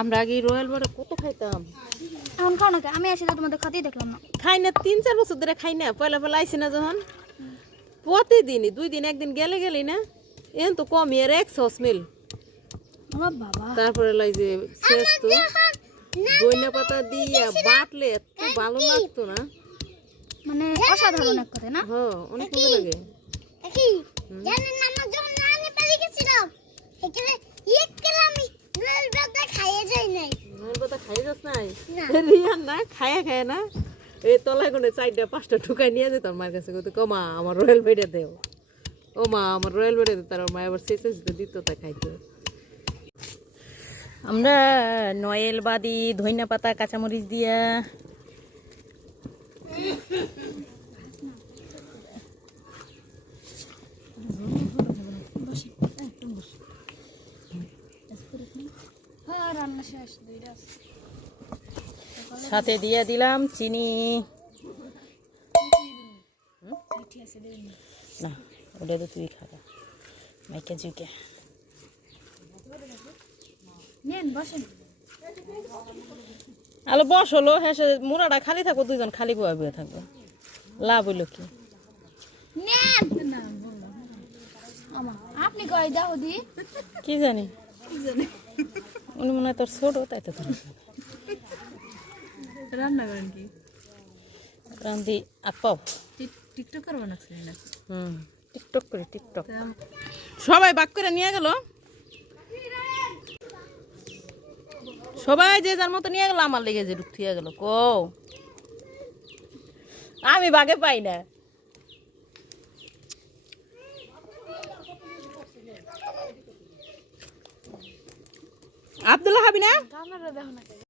আমরা আগে রয়্যাল বড়া কত খাইতাম। এখন খাও না, আমি আসি তো তোমাদের খাতেই দেখলাম না। খাই না 3-4 বছর ধরে খাই না। পয়লা আইসি না যখন প্রতিদিনই 2 দিন একদিন গেলে না এখন তো কম এর 100 মিল। আমার বাবা তারপরে লাই যে শেষ তো ধনিয়া পাতা দিয়ে বাটলে এত ভালো লাগতো না, মানে অসাধারণ এক কথা না। হ্যাঁ অনেক মজা লাগে। জানেন আমরা যখন নানি বাড়ি গেছিলাম এখানে এক আমি নল বাতা খাইয়ে যাই নাই। নল পাতা খাই যাস নাই না। রিয়ান না খায় না এই তলায় কোনে 4টা-5টা ঢুকাই নিয়ে যেত মার কাছে কত কমা আমার রয়্যাল বেড়ে দেও, ও মা আমার রয়্যাল বেড়ে দে। তার মা আবার শেষে দিত তা খাইতো। আমরা নয়েল বাদি ধনিয়া পাতা কাঁচামরিচ দিয়া হ্যাঁ রান্না শেষ, দুইটা সাথে দিয়ে দিলাম চিনি। না ওটা তো তুই খাবা মাইকে জুকে নেন বসেন। আলো বস হলো হ্যাঁ মুড়াটা খালি থাকবো, দুইজন খালি বয়ে থাকবো, লাভ হইল কি? নেন না আমা আপনি কই দাও দি কি জানি উনি মনে হয় তোর ছোট তাই তো রান্না করেন কি? রান্ধি আপাও টিকটক করবো না টিকটক করি টিকটক। সবাই বাক করে নিয়ে গেল, সবাই যে যার মতো নিয়ে গেল, আমার লেগে যে ঢুকিয়ে গেল কো আমি বাগে পাই না। আব্দুল্লাহ হাবি না আপনারা দেখো না।